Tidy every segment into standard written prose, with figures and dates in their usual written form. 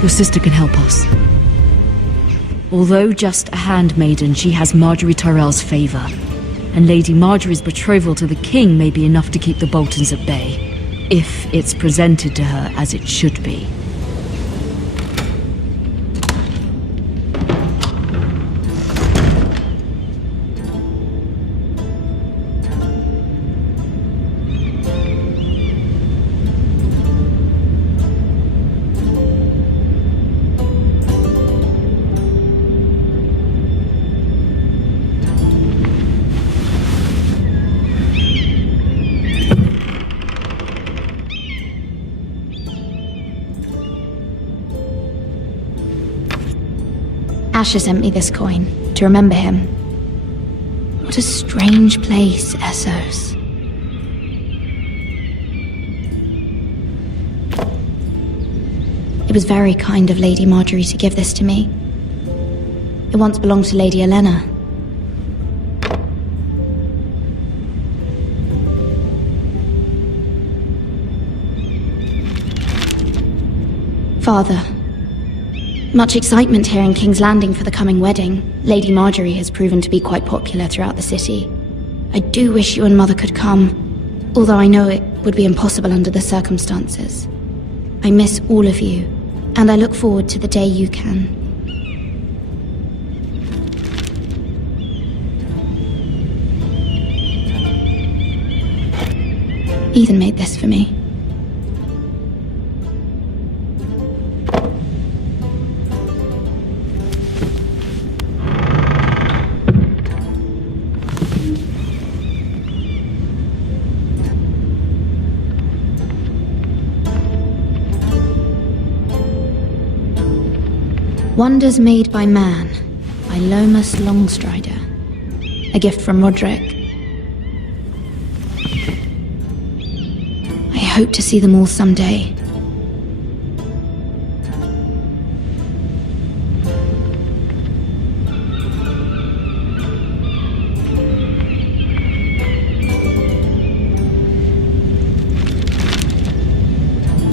Your sister can help us. Although just a handmaiden, she has Margaery Tyrell's favor. And Lady Margaery's betrothal to the king may be enough to keep the Boltons at bay, if it's presented to her as it should be. Asher sent me this coin to remember him. What a strange place, Essos. It was very kind of Lady Margaery to give this to me. It once belonged to Lady Olenna. Father. Much excitement here in King's Landing for the coming wedding. Lady Margaery has proven to be quite popular throughout the city. I do wish you and Mother could come, although I know it would be impossible under the circumstances. I miss all of you, and I look forward to the day you can. Ethan made this for me. Wonders Made by Man, by Lomas Longstrider. A gift from Roderick. I hope to see them all someday.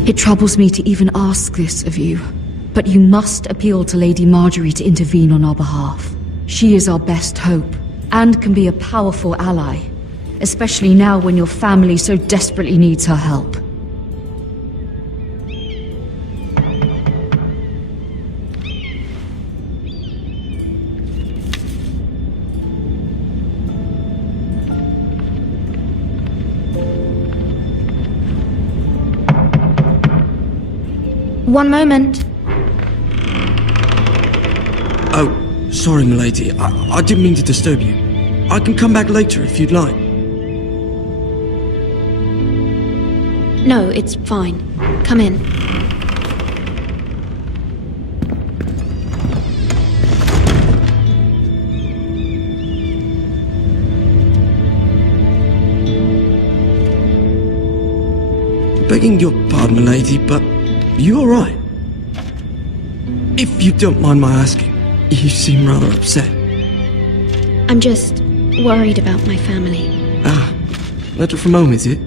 It troubles me to even ask this of you. But you must appeal to Lady Margaery to intervene on our behalf. She is our best hope, and can be a powerful ally, especially now when your family so desperately needs her help. One moment. Oh, sorry, milady. I didn't mean to disturb you. I can come back later if you'd like. No, it's fine. Come in. Begging your pardon, milady, but you all right? If you don't mind my asking. You seem rather upset. I'm just worried about my family. Ah, letter from home, is it?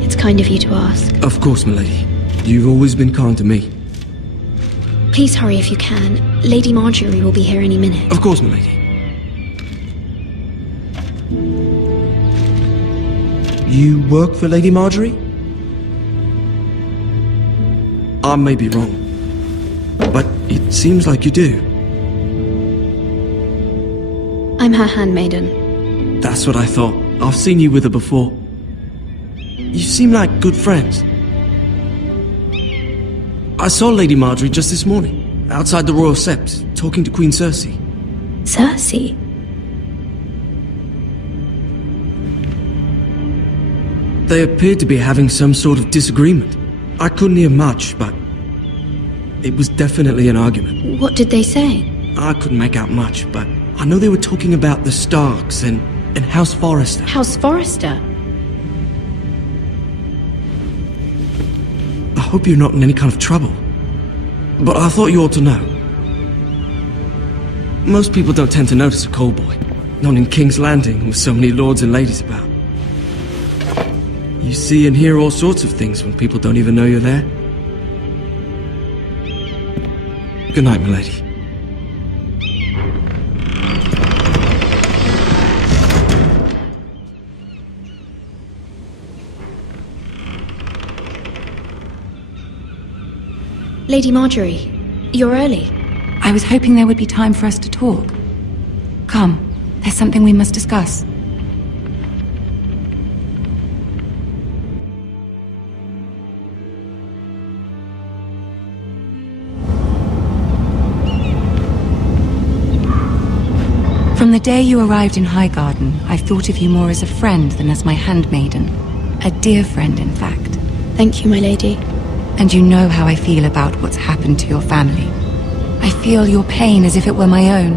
It's kind of you to ask. Of course, milady. You've always been kind to me. Please hurry if you can. Lady Margaery will be here any minute. Of course, milady. You work for Lady Margaery? I may be wrong, but it seems like you do. I'm her handmaiden. That's what I thought. I've seen you with her before. You seem like good friends. I saw Lady Margaery just this morning, outside the Royal Sept, talking to Queen Cersei. Cersei? They appeared to be having some sort of disagreement. I couldn't hear much, but it was definitely an argument. What did they say? I couldn't make out much, but I know they were talking about the Starks and House Forrester. House Forrester? I hope you're not in any kind of trouble. But I thought you ought to know. Most people don't tend to notice a call boy. Not in King's Landing with so many lords and ladies about. You see and hear all sorts of things when people don't even know you're there. Good night, milady. Lady Marjorie, you're early. I was hoping there would be time for us to talk. Come, there's something we must discuss. From the day you arrived in Highgarden, I've thought of you more as a friend than as my handmaiden. A dear friend, in fact. Thank you, my lady. And you know how I feel about what's happened to your family. I feel your pain as if it were my own.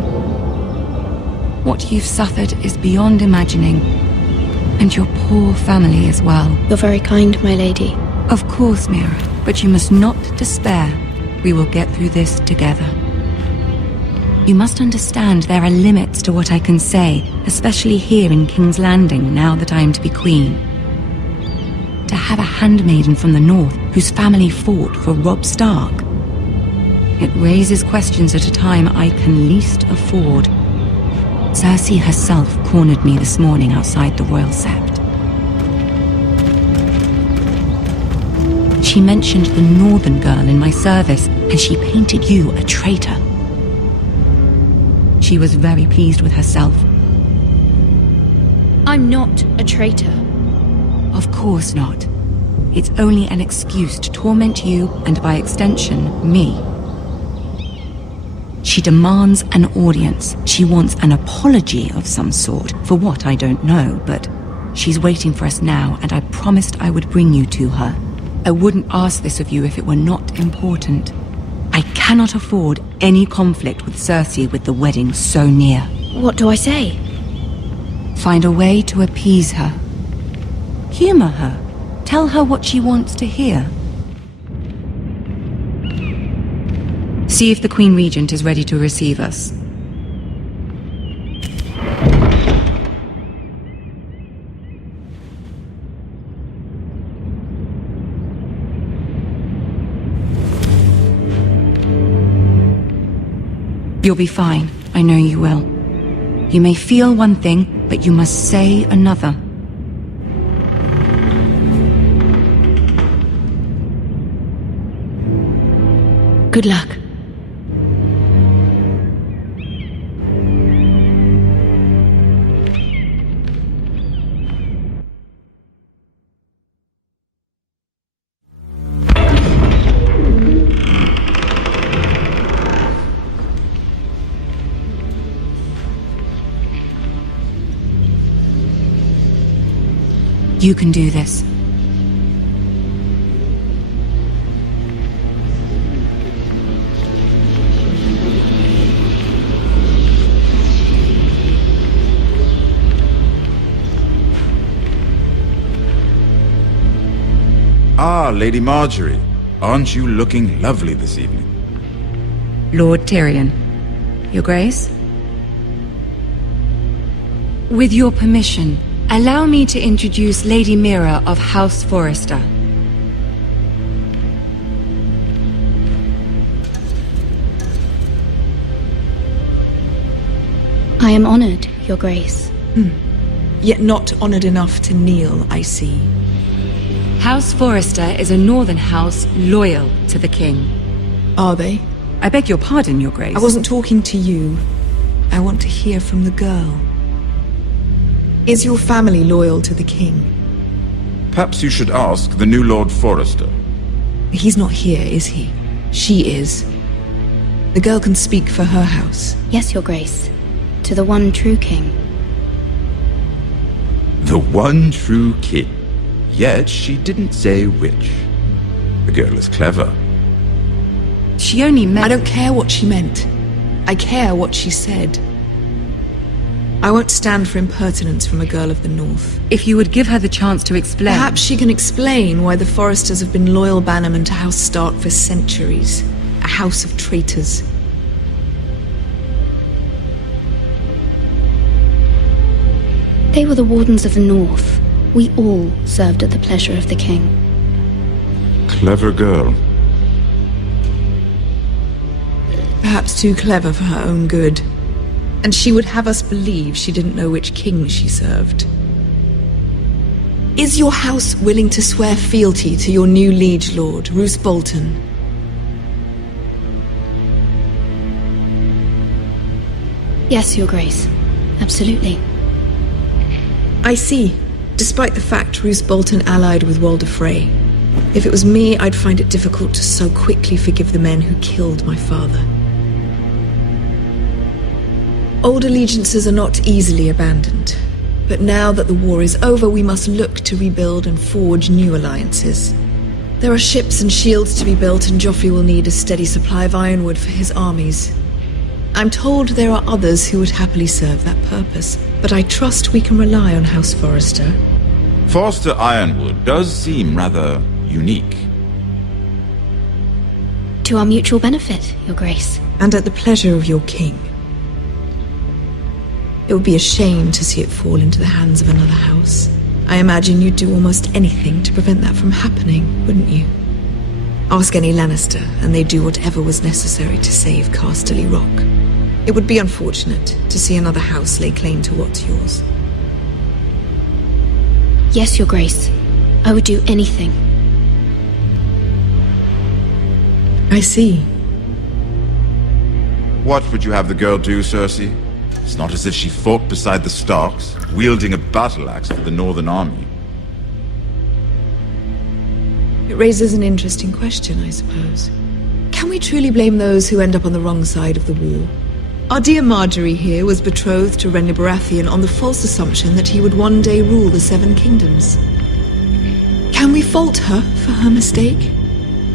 What you've suffered is beyond imagining. And your poor family as well. You're very kind, my lady. Of course, Mira, but you must not despair. We will get through this together. You must understand there are limits to what I can say, especially here in King's Landing, now that I am to be queen. To have a handmaiden from the north whose family fought for Robb Stark. It raises questions at a time I can least afford. Cersei herself cornered me this morning outside the Royal Sept. She mentioned the northern girl in my service, and she painted you a traitor. She was very pleased with herself. I'm not a traitor. Of course not. It's only an excuse to torment you, and by extension, me. She demands an audience. She wants an apology of some sort, for what I don't know, but she's waiting for us now, and I promised I would bring you to her. I wouldn't ask this of you if it were not important. I cannot afford any conflict with Cersei with the wedding so near. What do I say? Find a way to appease her. Humor her. Tell her what she wants to hear. See if the Queen Regent is ready to receive us. You'll be fine. I know you will. You may feel one thing, but you must say another. Good luck. You can do this. Ah, Lady Marjorie. Aren't you looking lovely this evening? Lord Tyrion. Your Grace? With your permission, allow me to introduce Lady Mira of House Forrester. I am honored, Your Grace. Yet not honored enough to kneel, I see. House Forrester is a northern house loyal to the king. Are they? I beg your pardon, Your Grace. I wasn't talking to you. I want to hear from the girl. Is your family loyal to the king? Perhaps you should ask the new Lord Forrester. He's not here, is he? She is. The girl can speak for her house. Yes, Your Grace. To the one true king. The one true king. Yet she didn't say which. The girl is clever. She only meant... I don't care what she meant. I care what she said. I won't stand for impertinence from a girl of the North. If you would give her the chance to explain... Perhaps she can explain why the Forresters have been loyal bannermen to House Stark for centuries. A house of traitors. They were the Wardens of the North. We all served at the pleasure of the king. Clever girl. Perhaps too clever for her own good. And she would have us believe she didn't know which king she served. Is your house willing to swear fealty to your new liege lord, Roose Bolton? Yes, Your Grace. Absolutely. I see. Despite the fact Roose Bolton allied with Walder Frey. If it was me, I'd find it difficult to so quickly forgive the men who killed my father. Old allegiances are not easily abandoned. But now that the war is over, we must look to rebuild and forge new alliances. There are ships and shields to be built, and Joffrey will need a steady supply of ironwood for his armies. I'm told there are others who would happily serve that purpose, but I trust we can rely on House Forrester. Forrester Ironwood does seem rather unique. To our mutual benefit, Your Grace. And at the pleasure of your king. It would be a shame to see it fall into the hands of another house. I imagine you'd do almost anything to prevent that from happening, wouldn't you? Ask any Lannister, and they'd do whatever was necessary to save Casterly Rock. It would be unfortunate to see another house lay claim to what's yours. Yes, Your Grace. I would do anything. I see. What would you have the girl do, Cersei? It's not as if she fought beside the Starks, wielding a battle axe for the Northern Army. It raises an interesting question, I suppose. Can we truly blame those who end up on the wrong side of the war? Our dear Margaery here was betrothed to Renly Baratheon on the false assumption that he would one day rule the Seven Kingdoms. Can we fault her for her mistake?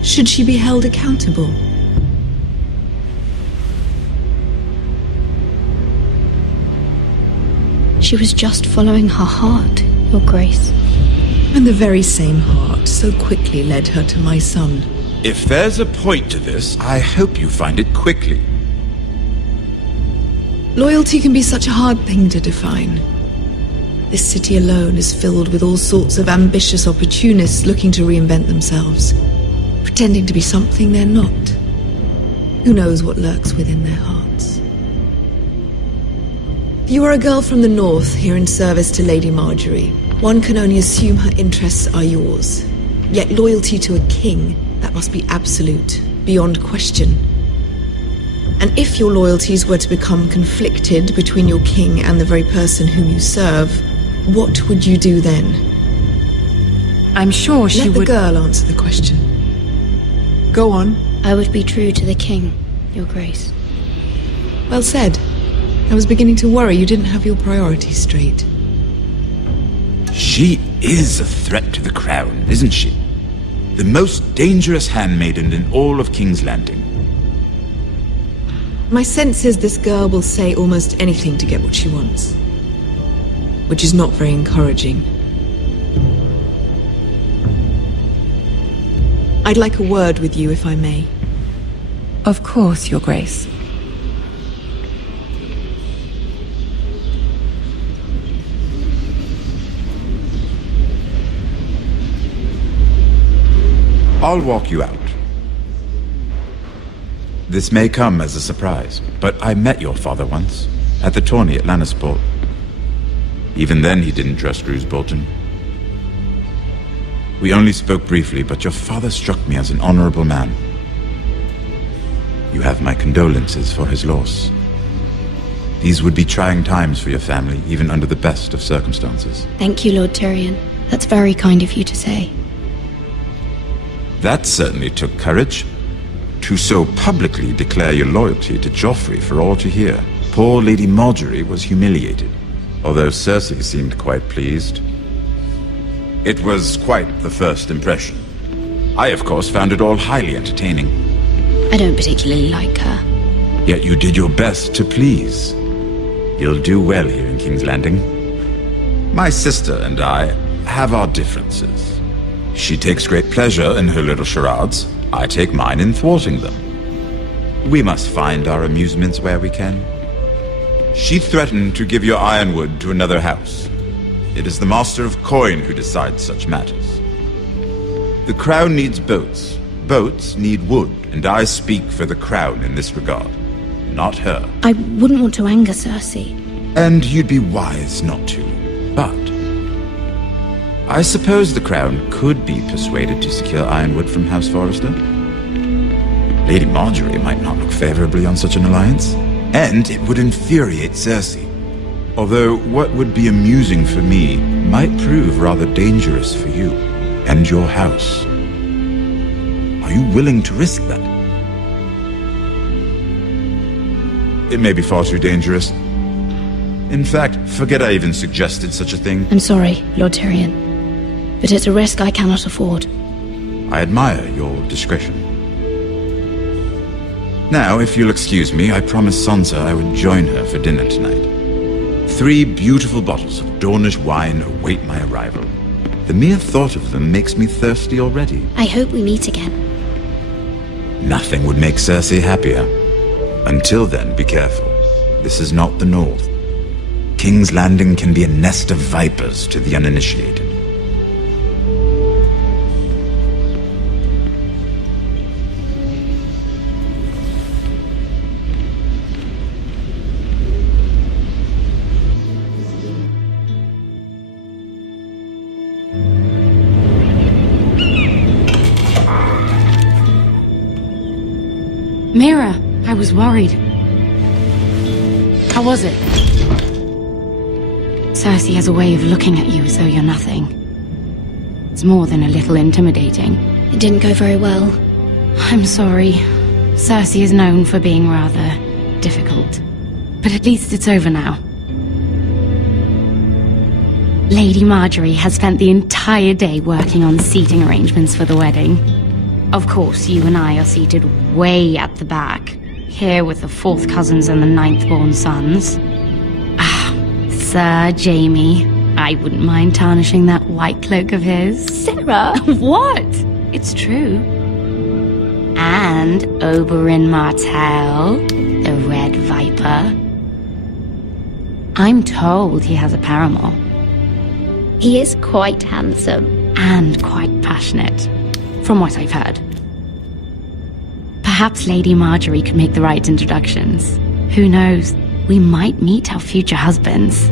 Should she be held accountable? She was just following her heart, Your Grace. And the very same heart so quickly led her to my son. If there's a point to this, I hope you find it quickly. Loyalty can be such a hard thing to define. This city alone is filled with all sorts of ambitious opportunists looking to reinvent themselves, pretending to be something they're not. Who knows what lurks within their hearts? You are a girl from the north, here in service to Lady Margaery. One can only assume her interests are yours. Yet loyalty to a king, that must be absolute, beyond question. And if your loyalties were to become conflicted between your king and the very person whom you serve, what would you do then? I'm sure she would... Let the girl answer the question. Go on. I would be true to the king, Your Grace. Well said. I was beginning to worry you didn't have your priorities straight. She is a threat to the crown, isn't she? The most dangerous handmaiden in all of King's Landing. My sense is this girl will say almost anything to get what she wants. Which is not very encouraging. I'd like a word with you, if I may. Of course, Your Grace. I'll walk you out. This may come as a surprise, but I met your father once, at the tourney at Lannisport. Even then he didn't trust Roose Bolton. We only spoke briefly, but your father struck me as an honorable man. You have my condolences for his loss. These would be trying times for your family, even under the best of circumstances. Thank you, Lord Tyrion. That's very kind of you to say. That certainly took courage. To so publicly declare your loyalty to Joffrey for all to hear. Poor Lady Margaery was humiliated, although Cersei seemed quite pleased. It was quite the first impression. I, of course, found it all highly entertaining. I don't particularly like her. Yet you did your best to please. You'll do well here in King's Landing. My sister and I have our differences. She takes great pleasure in her little charades. I take mine in thwarting them. We must find our amusements where we can. She threatened to give your ironwood to another house. It is the Master of Coin who decides such matters. The crown needs boats, Boats need wood, and I speak for the Crown in this regard, not her. I wouldn't want to anger Cersei. And you'd be wise not to. But I suppose the Crown could be persuaded to secure Ironwood from House Forrester. Lady Margaery might not look favorably on such an alliance, and it would infuriate Cersei. Although what would be amusing for me might prove rather dangerous for you and your house. Are you willing to risk that? It may be far too dangerous. In fact, forget I even suggested such a thing. I'm sorry, Lord Tyrion, but it's a risk I cannot afford. I admire your discretion. Now, if you'll excuse me, I promised Sansa I would join her for dinner tonight. 3 beautiful bottles of Dornish wine await my arrival. The mere thought of them makes me thirsty already. I hope we meet again. Nothing would make Cersei happier. Until then, be careful. This is not the North. King's Landing can be a nest of vipers to the uninitiated. Mira, I was worried. How was it? Cersei has a way of looking at you as though you're nothing. It's more than a little intimidating. It didn't go very well. I'm sorry. Cersei is known for being rather difficult. But at least it's over now. Lady Margaery has spent the entire day working on seating arrangements for the wedding. Of course, you and I are seated way at the back, here with the 4th cousins and the 9th-born sons. Sir Jaime, I wouldn't mind tarnishing that white cloak of his. Sarah! What? It's true. And Oberyn Martell, the Red Viper. I'm told he has a paramour. He is quite handsome. And quite passionate, from what I've heard. Perhaps Lady Margaery could make the right introductions. Who knows? We might meet our future husbands.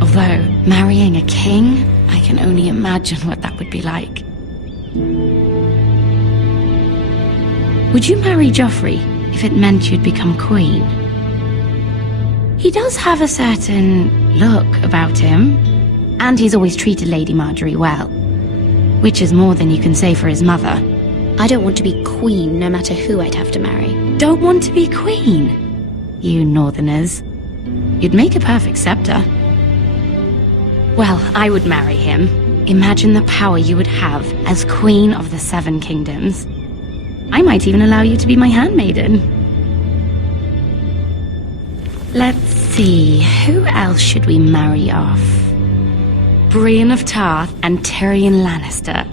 Although, marrying a king, I can only imagine what that would be like. Would you marry Joffrey if it meant you'd become queen? He does have a certain look about him, and he's always treated Lady Margaery well, which is more than you can say for his mother. I don't want to be queen, no matter who I'd have to marry. Don't want to be queen? You northerners. You'd make a perfect scepter. Well, I would marry him. Imagine the power you would have as Queen of the 7 Kingdoms. I might even allow you to be my handmaiden. Let's see, who else should we marry off? Brienne of Tarth and Tyrion Lannister.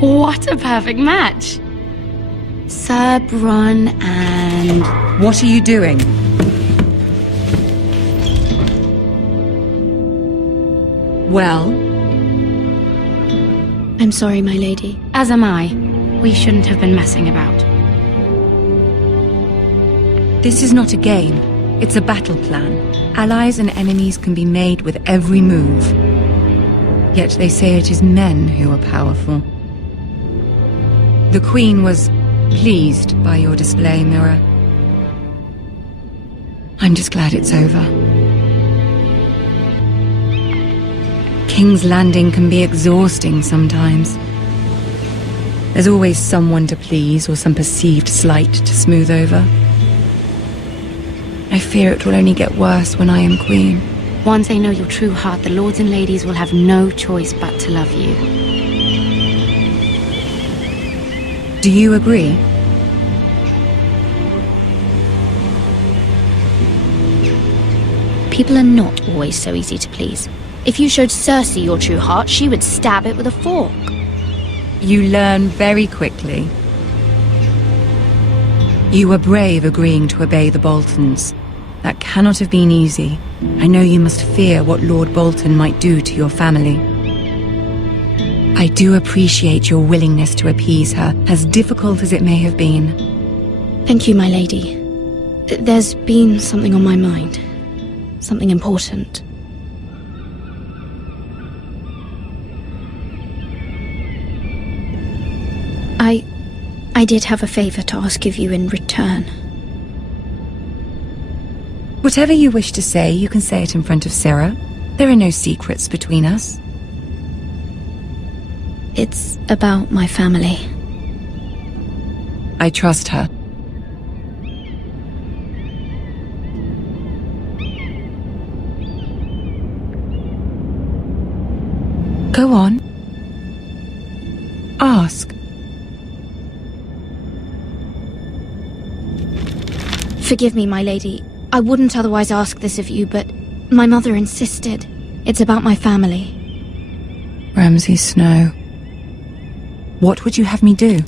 What a perfect match! Sir Bronn and... What are you doing? Well? I'm sorry, my lady. As am I. We shouldn't have been messing about. This is not a game. It's a battle plan. Allies and enemies can be made with every move. Yet they say it is men who are powerful. The Queen was pleased by your display, Mira. I'm just glad it's over. King's Landing can be exhausting sometimes. There's always someone to please or some perceived slight to smooth over. I fear it will only get worse when I am queen. Once they know your true heart, the lords and ladies will have no choice but to love you. Do you agree? People are not always so easy to please. If you showed Cersei your true heart, she would stab it with a fork. You learn very quickly. You were brave agreeing to obey the Boltons. That cannot have been easy. I know you must fear what Lord Bolton might do to your family. I do appreciate your willingness to appease her, as difficult as it may have been. Thank you, my lady. There's been something on my mind. Something important. I did have a favor to ask of you in return. Whatever you wish to say, you can say it in front of Sarah. There are no secrets between us. It's about my family. I trust her. Go on. Ask. Forgive me, my lady. I wouldn't otherwise ask this of you, but my mother insisted. It's about my family. Ramsay Snow. What would you have me do?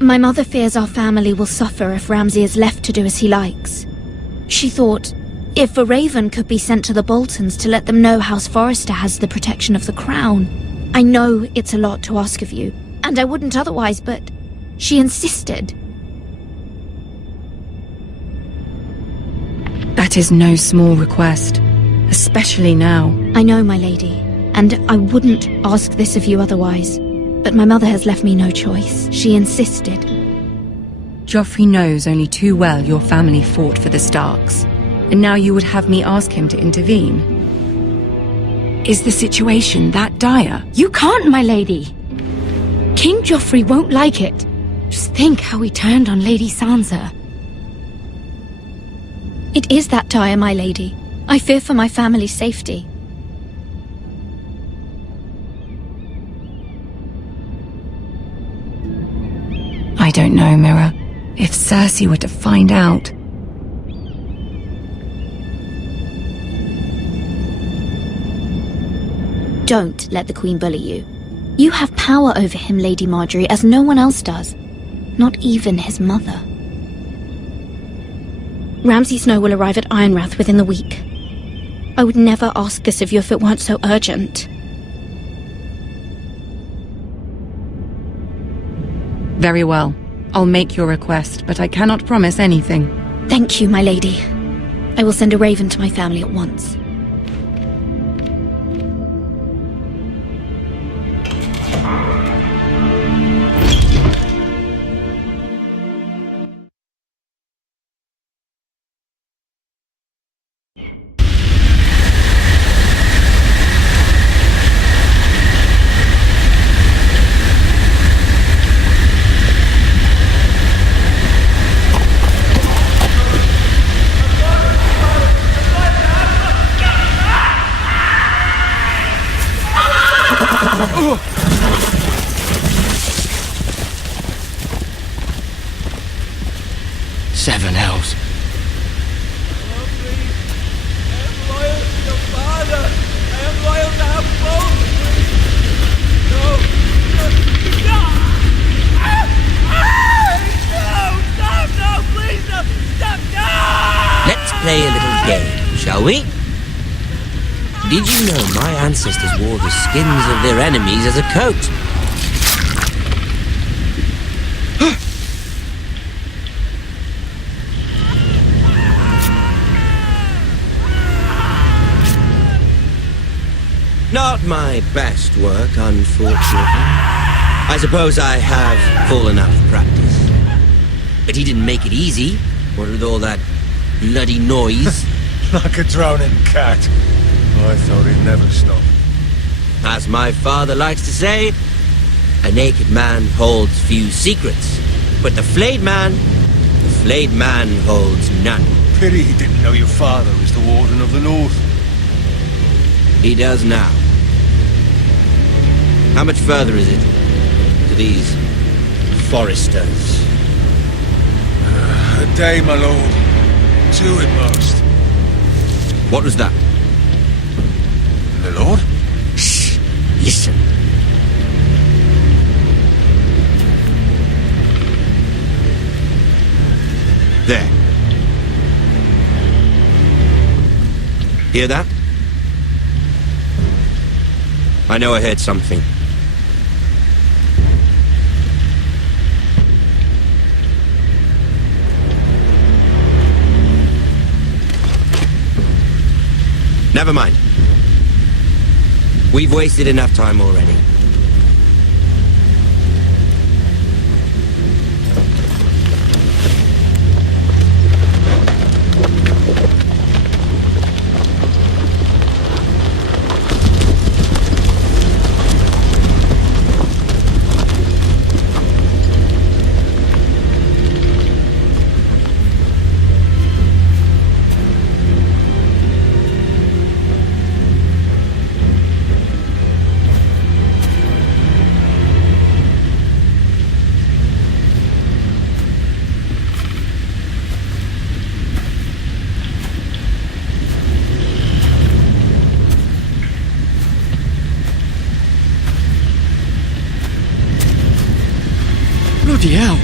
My mother fears our family will suffer if Ramsay is left to do as he likes. She thought, if a raven could be sent to the Boltons to let them know House Forrester has the protection of the crown. I know it's a lot to ask of you, and I wouldn't otherwise, but she insisted. That is no small request, especially now. I know, my lady, and I wouldn't ask this of you otherwise. But my mother has left me no choice. She insisted. Joffrey knows only too well your family fought for the Starks, and now you would have me ask him to intervene. Is the situation that dire? You can't, my lady! King Joffrey won't like it. Just think how he turned on Lady Sansa. It is that dire, my lady. I fear for my family's safety. I don't know, Mira. If Cersei were to find out... Don't let the Queen bully you. You have power over him, Lady Margaery, as no one else does. Not even his mother. Ramsay Snow will arrive at Ironrath within the week. I would never ask this of you if it weren't so urgent. Very well. I'll make your request, but I cannot promise anything. Thank you, my lady. I will send a raven to my family at once. Seven hells. Let's play a little game, shall we? Did you know my ancestors wore the skins of their enemies as a coat? Not my best work, unfortunately. I suppose I have fallen out of practice. But he didn't make it easy, what with all that bloody noise. Like a drowning cat. I thought he'd never stop. As my father likes to say, a naked man holds few secrets, but the flayed man holds none. Pity he didn't know your father was the Warden of the North. He does now. How much further is it to these Forresters? A day, my lord. 2 at most. What was that? My lord? Shh! Listen. There. Hear that? I know I heard something. Never mind. We've wasted enough time already. Bloody hell.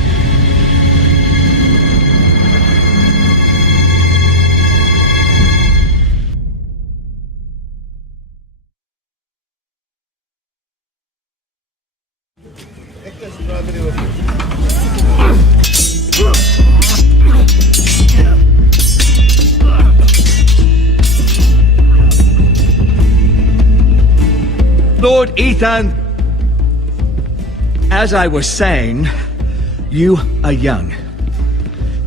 Lord Ethan, as I was saying, you are young,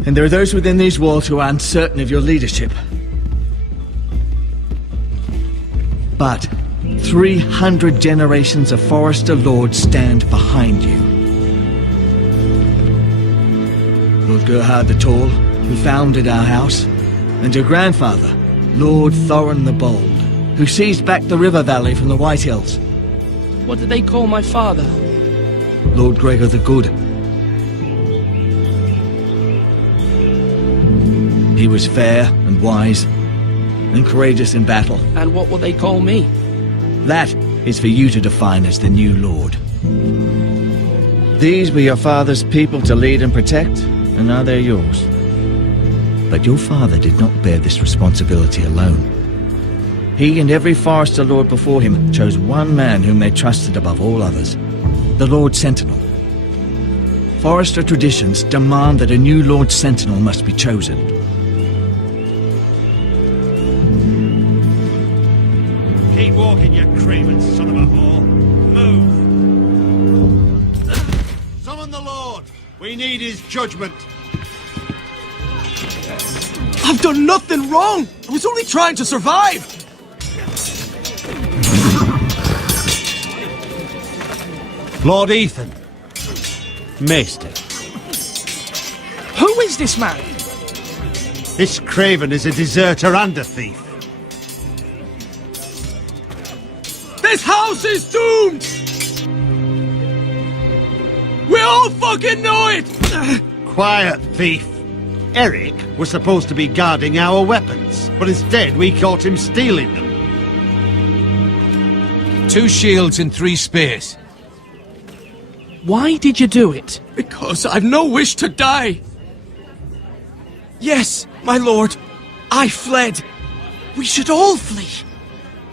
and there are those within these walls who are uncertain of your leadership. But 300 generations of Forrester Lords stand behind you. Lord Gerhard the Tall, who founded our house, and your grandfather, Lord Thorin the Bold, who seized back the river valley from the White Hills. What did they call my father? Lord Gregor the Good. He was fair and wise, and courageous in battle. And what will they call me? That is for you to define as the new Lord. These were your father's people to lead and protect, and now they're yours. But your father did not bear this responsibility alone. He and every Forrester Lord before him chose one man whom they trusted above all others, the Lord Sentinel. Forrester traditions demand that a new Lord Sentinel must be chosen. Keep walking, you craven son of a whore. Move! Summon the Lord! We need his judgment. I've done nothing wrong! I was only trying to survive! Lord Ethan. Maester. Who is this man? This craven is a deserter and a thief. This house is doomed! We all fucking know it! Quiet, thief. Eric was supposed to be guarding our weapons, but instead we caught him stealing them. 2 shields and 3 spears. Why did you do it? Because I've no wish to die. Yes, my lord, I fled. We should all flee.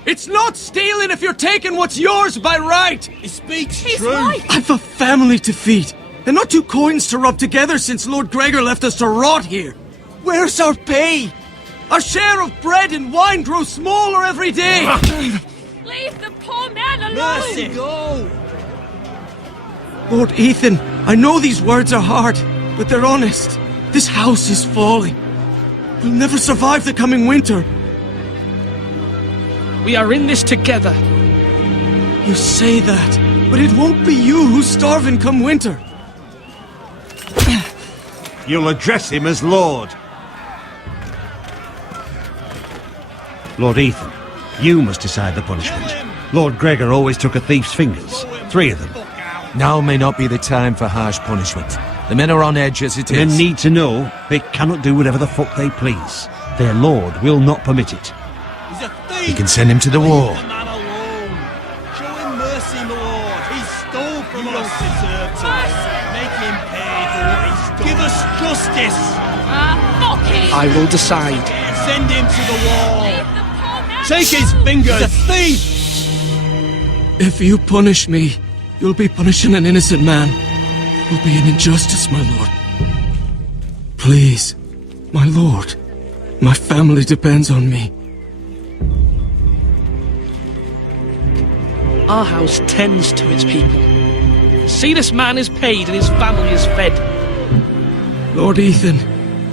It's not stealing if you're taking what's yours by right. He speaks He's true. right. I've a family to feed, and not 2 coins to rub together since Lord Gregor left us to rot here. Where's our pay? Our share of bread and wine grows smaller every day. Leave the poor man alone! Mercy, go! Lord Ethan, I know these words are hard, but they're honest. This house is falling. We'll never survive the coming winter. We are in this together. You say that, but it won't be you who's starving come winter. You'll address him as Lord. Lord Ethan, you must decide the punishment. Lord Gregor always took a thief's fingers. 3 of them. Now may not be the time for harsh punishment. The men are on edge as it The men is. need to know they cannot do whatever the fuck they please. Their lord will not permit it. He's a thief! We can send him to the war. Leave the man alone. Show him mercy, my lord. He stole from us. Don't deserve to. Make him pay for what he stole. Give us justice. Fuck it! I will decide. Send him to the wall. Leave the poor man Take his alone! fingers. He's a thief. If you punish me, you'll be punishing an innocent man. It will be an injustice, my lord. Please, my lord. My family depends on me. Our house tends to its people. See, this man is paid and his family is fed. Lord Ethan,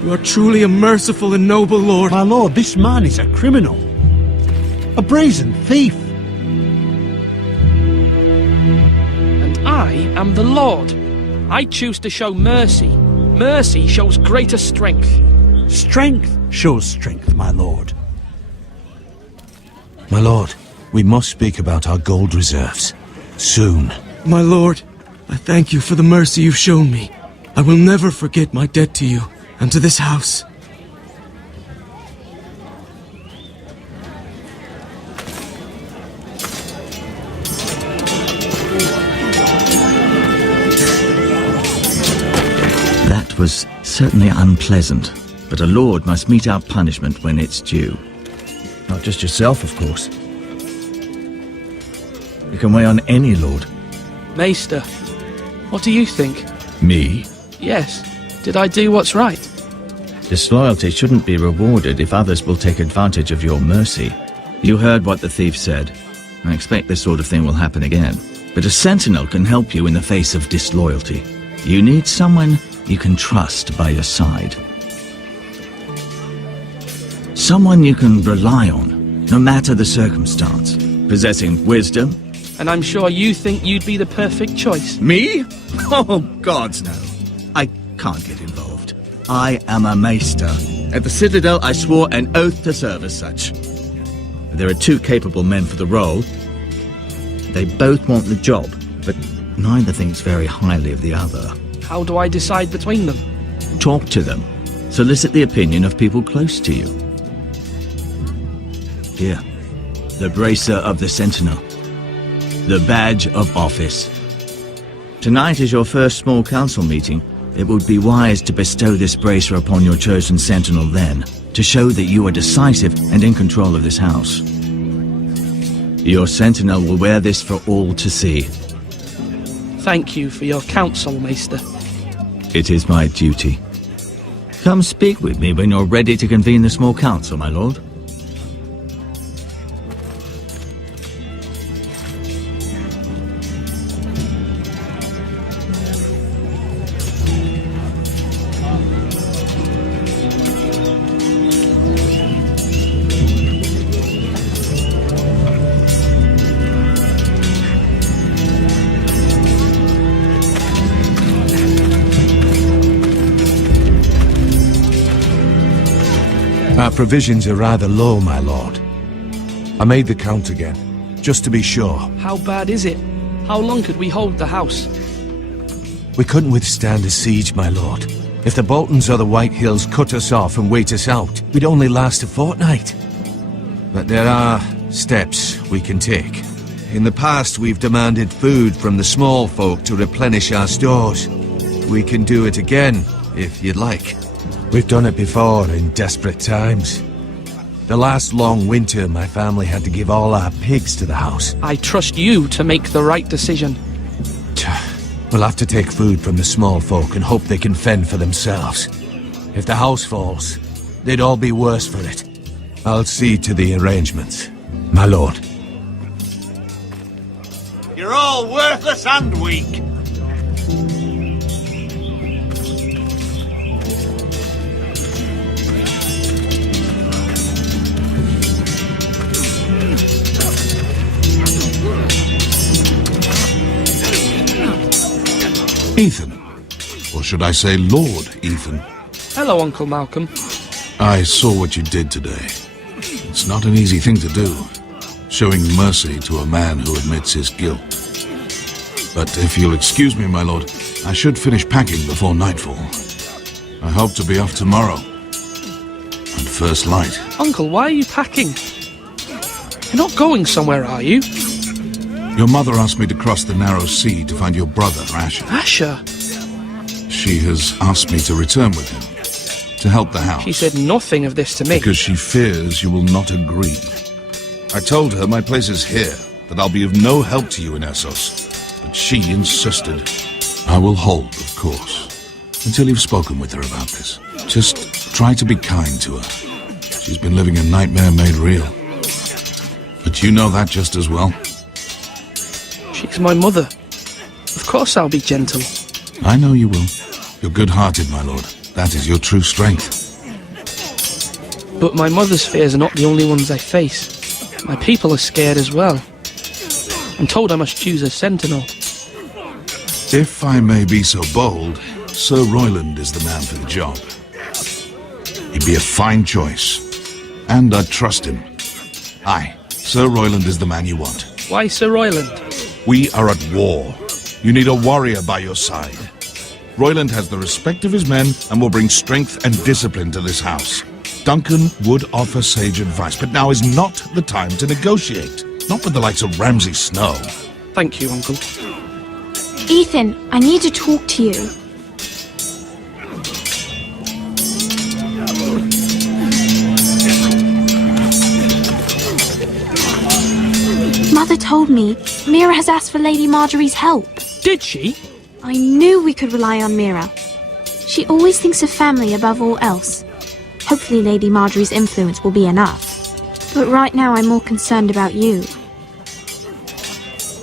you are truly a merciful and noble lord. My lord, this man is a criminal. A brazen thief. And I am the Lord. I choose to show mercy. Mercy shows greater strength. Strength shows strength, my lord. My lord, we must speak about our gold reserves. Soon. My lord, I thank you for the mercy you've shown me. I will never forget my debt to you and to this house. That was certainly unpleasant, but a lord must mete out punishment when it's due. Not just yourself, of course. You can weigh on any lord. Maester, what do you think? Me? Yes. Did I do what's right? Disloyalty shouldn't be rewarded if others will take advantage of your mercy. You heard what the thief said. I expect this sort of thing will happen again. But a sentinel can help you in the face of disloyalty. You need someone you can trust by your side. Someone you can rely on, no matter the circumstance. Possessing wisdom. And I'm sure you think you'd be the perfect choice. Me? Oh, gods no. I can't get involved. I am a maester. At the Citadel, I swore an oath to serve as such. There are two capable men for the role. They both want the job, but neither thinks very highly of the other. How do I decide between them? Talk to them. Solicit the opinion of people close to you. Here, the bracer of the Sentinel. The badge of office. Tonight is your first small council meeting. It would be wise to bestow this bracer upon your chosen sentinel then, to show that you are decisive and in control of this house. Your sentinel will wear this for all to see. Thank you for your counsel, Maester. It is my duty. Come speak with me when you're ready to convene the small council, my lord. Our provisions are rather low, my lord. I made the count again, just to be sure. How bad is it? How long could we hold the house? We couldn't withstand a siege, my lord. If the Boltons or the White Hills cut us off and wait us out, we'd only last a fortnight. But there are steps we can take. In the past, we've demanded food from the small folk to replenish our stores. We can do it again, if you'd like. We've done it before in desperate times. The last long winter, my family had to give all our pigs to the house. I trust you to make the right decision. We'll have to take food from the small folk and hope they can fend for themselves. If the house falls, they'd all be worse for it. I'll see to the arrangements, my lord. You're all worthless and weak. Ethan. Or should I say Lord Ethan? Hello, Uncle Malcolm. I saw what you did today. It's not an easy thing to do, showing mercy to a man who admits his guilt. But if you'll excuse me, my lord, I should finish packing before nightfall. I hope to be off tomorrow. At first light. Uncle, why are you packing? You're not going somewhere, are you? Your mother asked me to cross the narrow sea to find your brother, Asher. Asher? She has asked me to return with him, to help the house. She said nothing of this to me. Because she fears you will not agree. I told her my place is here, that I'll be of no help to you in Essos. But she insisted. I will hold, of course, until you've spoken with her about this. Just try to be kind to her. She's been living a nightmare made real. But you know that just as well. to my mother. Of course I'll be gentle. I know you will. You're good-hearted, my lord. That is your true strength. But my mother's fears are not the only ones I face. My people are scared as well. I'm told I must choose a sentinel. If I may be so bold, Sir Royland is the man for the job. He'd be a fine choice. And I'd trust him. Aye, Sir Royland is the man you want. Why Sir Royland? We are at war. You need a warrior by your side. Royland has the respect of his men and will bring strength and discipline to this house. Duncan would offer sage advice, but now is not the time to negotiate. Not with the likes of Ramsay Snow. Thank you, Uncle. Ethan, I need to talk to you. Mother told me Mira has asked for Lady Marjorie's help. Did she? I knew we could rely on Mira. She always thinks of family above all else. Hopefully Lady Marjorie's influence will be enough. But right now I'm more concerned about you.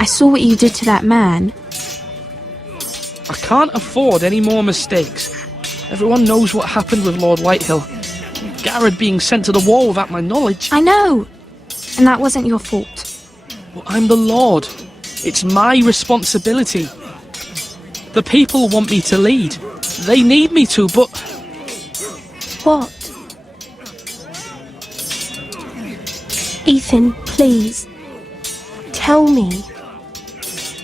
I saw what you did to that man. I can't afford any more mistakes. Everyone knows what happened with Lord Whitehill. Garrett being sent to the war without my knowledge. I know. And that wasn't your fault. Well, I'm the Lord. It's my responsibility. The people want me to lead. They need me to, but... What? Ethan, please. Tell me.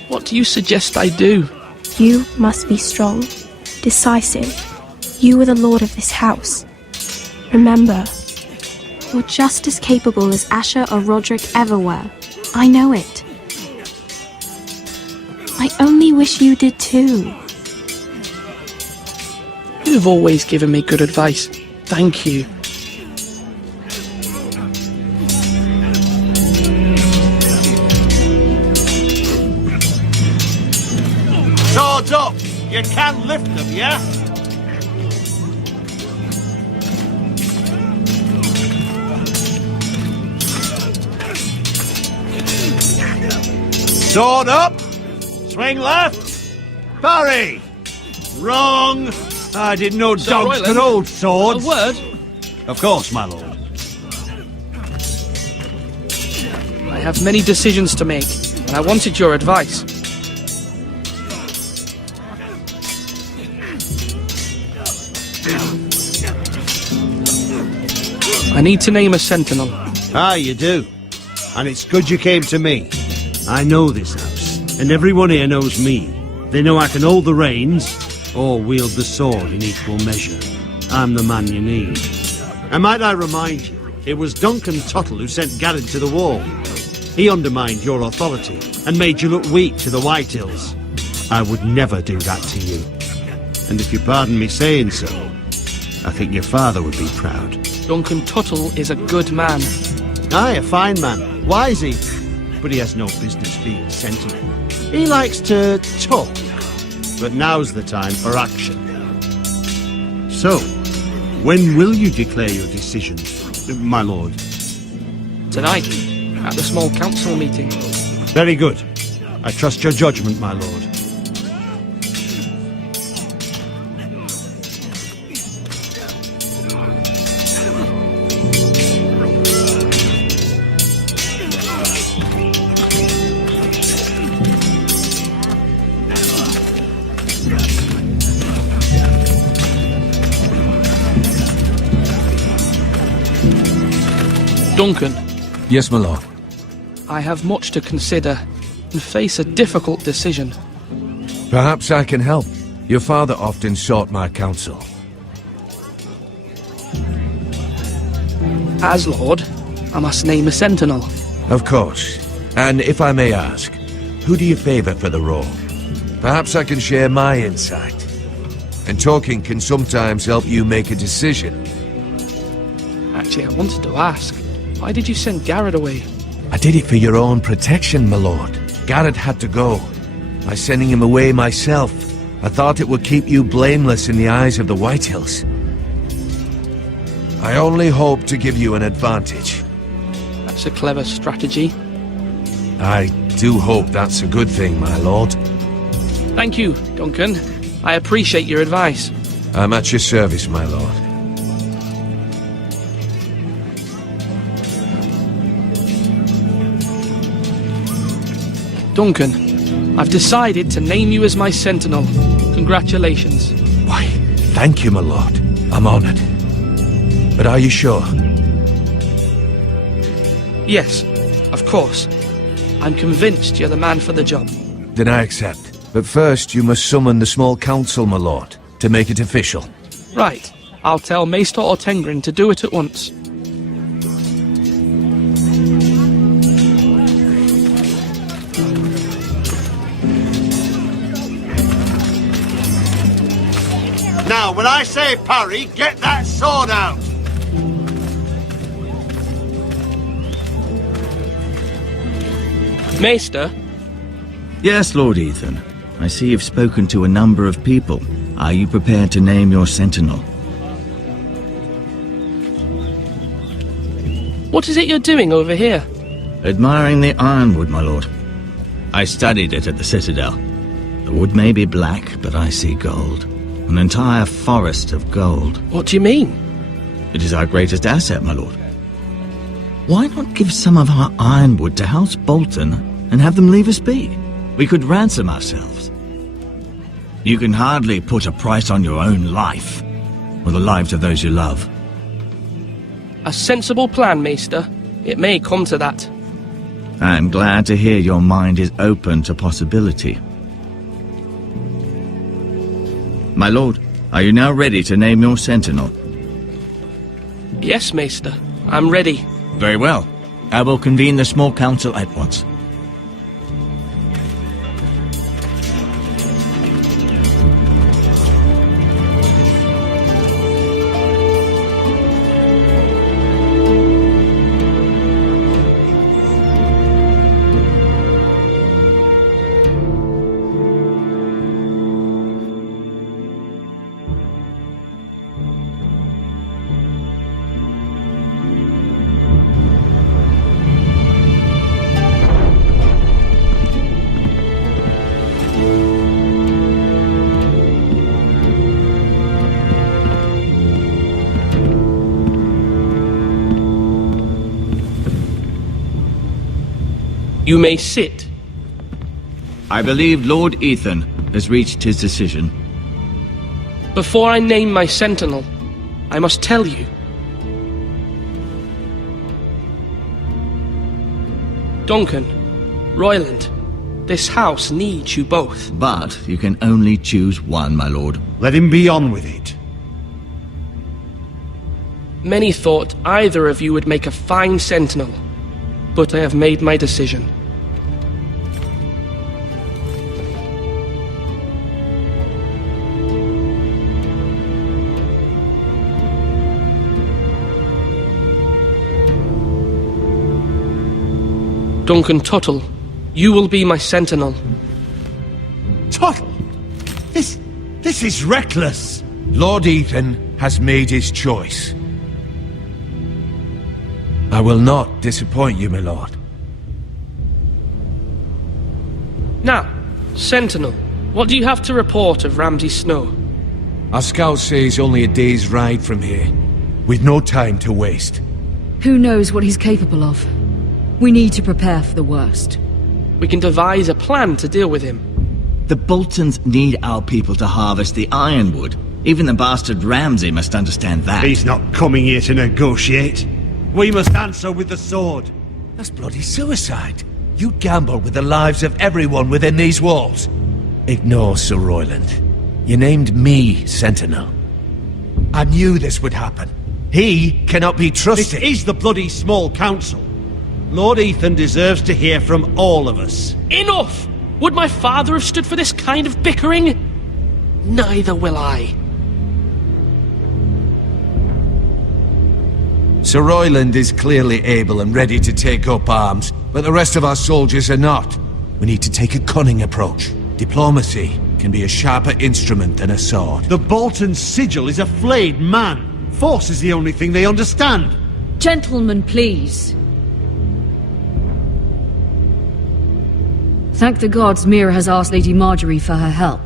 What do you suggest I do? You must be strong, decisive. You are the lord of this house. Remember, you're just as capable as Asher or Roderick ever were. I know it. I only wish you did too. You've always given me good advice. Thank you. Swords up! You can lift them, yeah? Sword up! Swing left! Parry! Wrong! I didn't know dogs could hold swords. A word? Of course, my lord. I have many decisions to make, and I wanted your advice. I need to name a sentinel. Ah, you do. And it's good you came to me. I know this house, and everyone here knows me. They know I can hold the reins, or wield the sword in equal measure. I'm the man you need. And might I remind you, it was Duncan Tuttle who sent Garrett to the war. He undermined your authority, and made you look weak to the Whitehills. I would never do that to you. And if you pardon me saying so, I think your father would be proud. Duncan Tuttle is a good man. Aye, a fine man. Wise he. But he has no business being sentinel. He likes to talk. But now's the time for action. So, when will you declare your decision, my lord? Tonight, at the small council meeting. Very good. I trust your judgment, my lord. Duncan. Yes, my lord. I have much to consider and face a difficult decision. Perhaps I can help. Your father often sought my counsel. As Lord, I must name a sentinel. Of course. And if I may ask, who do you favor for the role? Perhaps I can share my insight. And talking can sometimes help you make a decision. Actually, I wanted to ask, why did you send Garrett away? I did it for your own protection, my lord. Garrett had to go. By sending him away myself, I thought it would keep you blameless in the eyes of the Whitehills. I only hope to give you an advantage. That's a clever strategy. I do hope that's a good thing, my lord. Thank you, Duncan. I appreciate your advice. I'm at your service, my lord. Duncan, I've decided to name you as my sentinel. Congratulations. Why, thank you, my lord. I'm honored. But are you sure? Yes, of course. I'm convinced you're the man for the job. Then I accept. But first, you must summon the small council, my lord, to make it official. Right. I'll tell Maester Ortengrin to do it at once. Now, when I say parry, get that sword out! Maester? Yes, Lord Ethan. I see you've spoken to a number of people. Are you prepared to name your sentinel? What is it you're doing over here? Admiring the ironwood, my lord. I studied it at the Citadel. The wood may be black, but I see gold. An entire forest of gold. What do you mean? It is our greatest asset, my lord. Why not give some of our ironwood to House Bolton and have them leave us be? We could ransom ourselves. You can hardly put a price on your own life, or the lives of those you love. A sensible plan, Maester. It may come to that. I'm glad to hear your mind is open to possibility. My lord, are you now ready to name your sentinel? Yes, Maester. I'm ready. Very well. I will convene the small council at once. You may sit. I believe Lord Ethan has reached his decision. Before I name my sentinel, I must tell you. Duncan, Royland, this house needs you both. But you can only choose one, my lord. Let him be on with it. Many thought either of you would make a fine sentinel, but I have made my decision. Duncan Tuttle, you will be my sentinel. Tuttle! This is reckless! Lord Ethan has made his choice. I will not disappoint you, my lord. Now, Sentinel, what do you have to report of Ramsay Snow? Our scouts say he's only a day's ride from here, with no time to waste. Who knows what he's capable of? We need to prepare for the worst. We can devise a plan to deal with him. The Boltons need our people to harvest the ironwood. Even the bastard Ramsay must understand that. He's not coming here to negotiate. We must answer with the sword. That's bloody suicide. You gamble with the lives of everyone within these walls. Ignore Sir Royland. You named me Sentinel. I knew this would happen. He cannot be trusted. This is the bloody small council. Lord Ethan deserves to hear from all of us. Enough! Would my father have stood for this kind of bickering? Neither will I. Sir Royland is clearly able and ready to take up arms, but the rest of our soldiers are not. We need to take a cunning approach. Diplomacy can be a sharper instrument than a sword. The Bolton sigil is a flayed man. Force is the only thing they understand. Gentlemen, please. Thank the gods Mira has asked Lady Marjorie for her help.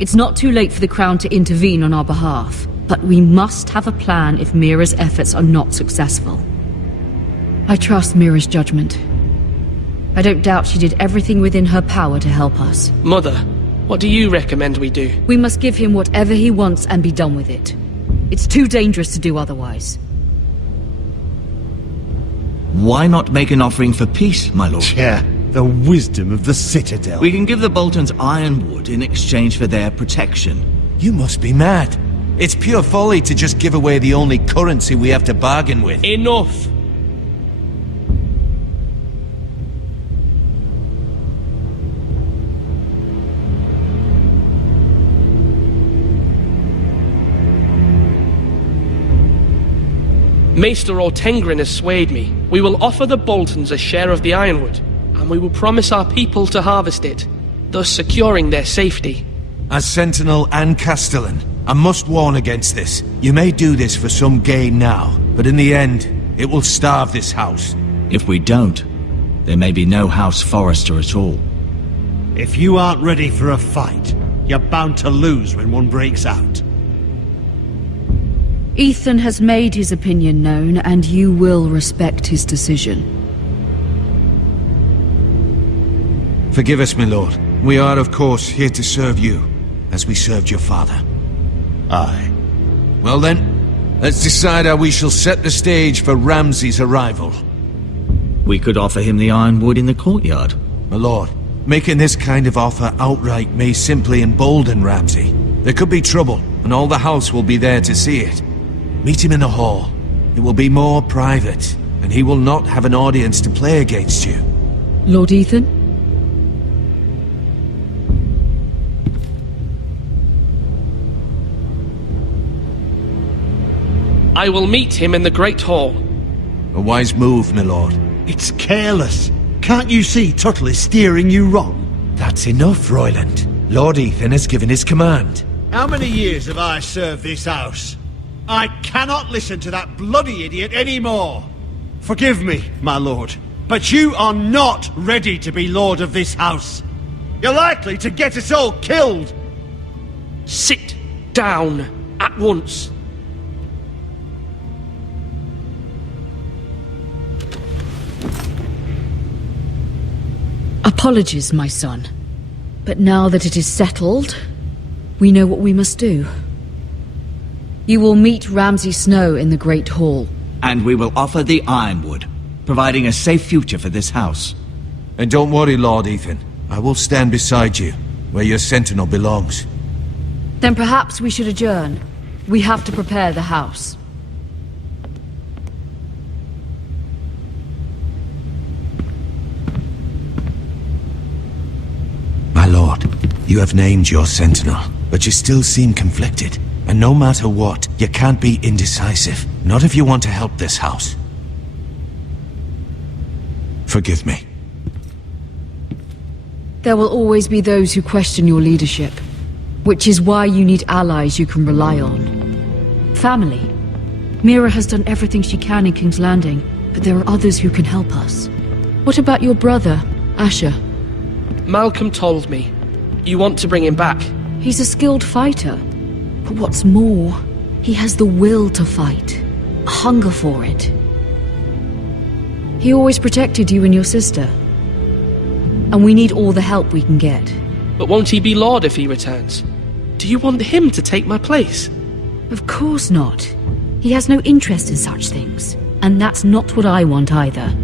It's not too late for the Crown to intervene on our behalf, but we must have a plan if Mira's efforts are not successful. I trust Mira's judgment. I don't doubt she did everything within her power to help us. Mother, what do you recommend we do? We must give him whatever he wants and be done with it. It's too dangerous to do otherwise. Why not make an offering for peace, my lord? Yeah, the wisdom of the Citadel. We can give the Boltons ironwood in exchange for their protection. You must be mad. It's pure folly to just give away the only currency we have to bargain with. Enough! Maester Ortengrin has swayed me. We will offer the Boltons a share of the ironwood, and we will promise our people to harvest it, thus securing their safety. As Sentinel and Castellan, I must warn against this. You may do this for some gain now, but in the end, it will starve this house. If we don't, there may be no House Forrester at all. If you aren't ready for a fight, you're bound to lose when one breaks out. Ethan has made his opinion known, and you will respect his decision. Forgive us, my lord. We are, of course, here to serve you, as we served your father. Aye. Well then, let's decide how we shall set the stage for Ramsay's arrival. We could offer him the ironwood in the courtyard. My lord, making this kind of offer outright may simply embolden Ramsay. There could be trouble, and all the house will be there to see it. Meet him in the hall. It will be more private, and he will not have an audience to play against you. Lord Ethan? I will meet him in the Great Hall. A wise move, my lord. It's careless. Can't you see Tuttle is steering you wrong? That's enough, Royland. Lord Ethan has given his command. How many years have I served this house? I cannot listen to that bloody idiot anymore. Forgive me, my lord, but you are not ready to be lord of this house. You're likely to get us all killed. Sit down at once. Apologies, my son. But now that it is settled, we know what we must do. You will meet Ramsay Snow in the Great Hall. And we will offer the ironwood, providing a safe future for this house. And don't worry, Lord Ethan. I will stand beside you, where your sentinel belongs. Then perhaps we should adjourn. We have to prepare the house. My lord, you have named your sentinel, but you still seem conflicted. And no matter what, you can't be indecisive. Not if you want to help this house. Forgive me. There will always be those who question your leadership, which is why you need allies you can rely on. Family. Mira has done everything she can in King's Landing, but there are others who can help us. What about your brother, Asher? Malcolm told me. You want to bring him back? He's a skilled fighter. But what's more, he has the will to fight. A hunger for it. He always protected you and your sister. And we need all the help we can get. But won't he be Lord if he returns? Do you want him to take my place? Of course not. He has no interest in such things. And that's not what I want either.